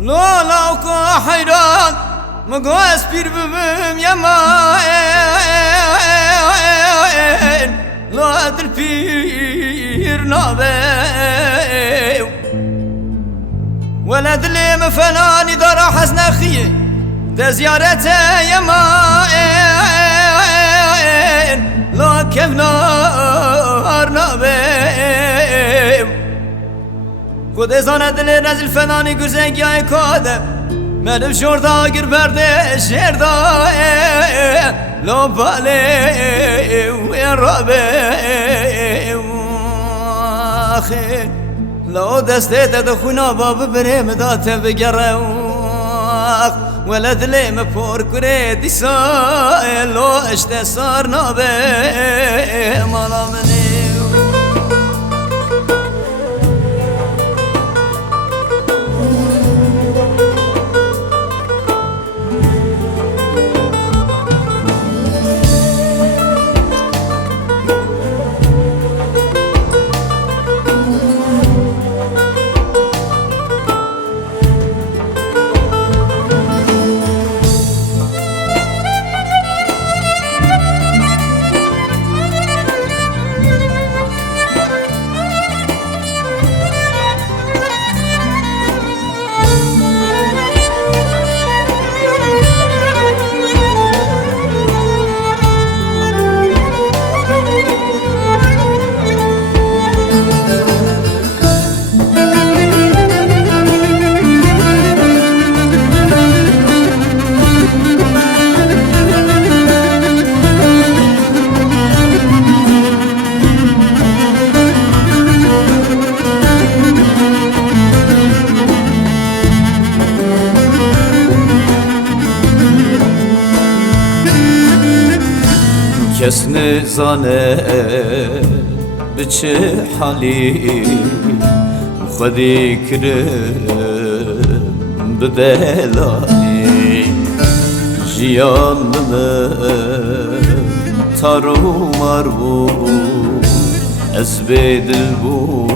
لولا وكو حيران مقوس بير ببم يماين لو ادر بير نابيو ولد لي مفناني دار حسن اخيه ده زيارته يماين لو كيف نار نابيو خود زانه دل رزل فنانی گرزنگی های کاده مدم شوردا گر برده شردا لو باله و رابه آخه لو دسته تدخونا باب بریم داته بگره ولد لیم پر کره دیسا لو اشته سار نابه مالا منی کس نزانه به چه حالی خودی کرم به دلانی جیانم تارو مربو از بدل بو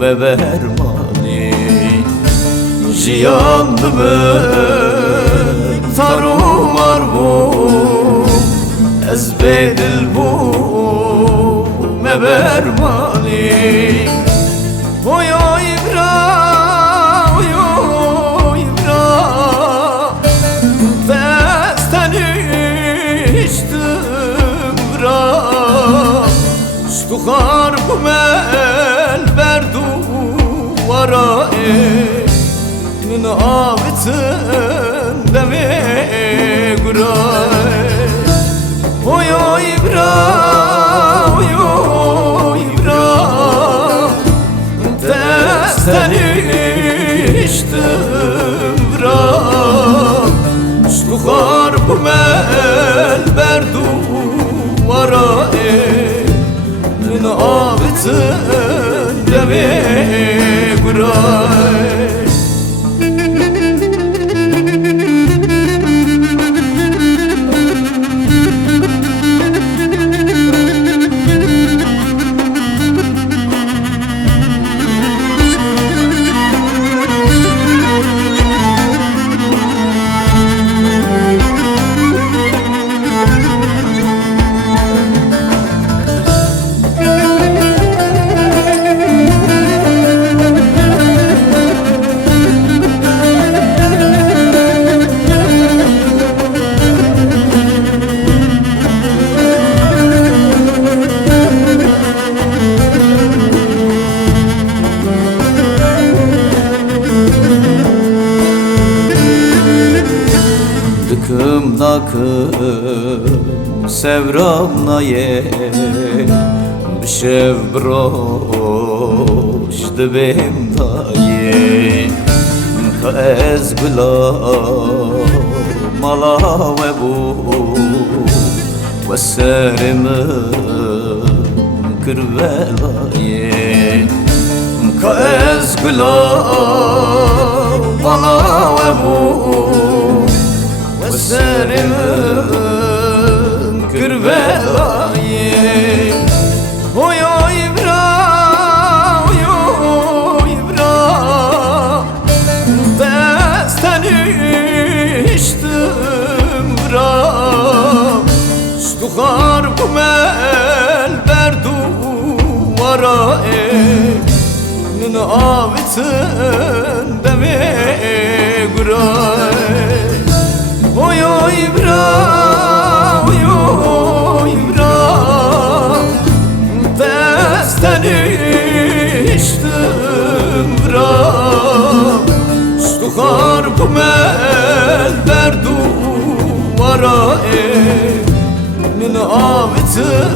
و برمانی جیانم تارو مربو از بدل بوم برمانی وی ایبرا وی ایبرا دستن اشتم برا شتوخار بمل بردو ورائه من آبتن دمی گرای وی ایبرا وی ایبرا دستن اشتم برا شتوخار بمل بردو ورائه من آبتن دمی گرای Dıkım nakım sevram naye Bişev broş dibim daye Ka ez gula mala ve bu Ve serimi kırvelaye Ka ez gula mala ve bu Serim kırvelaye Oy oy bra Stukhar kumel berdu vara Nin avitin deme guray Oy oy bra, oy oy bra Testen içtim bra Stukhar kumel berdu vara Min avitin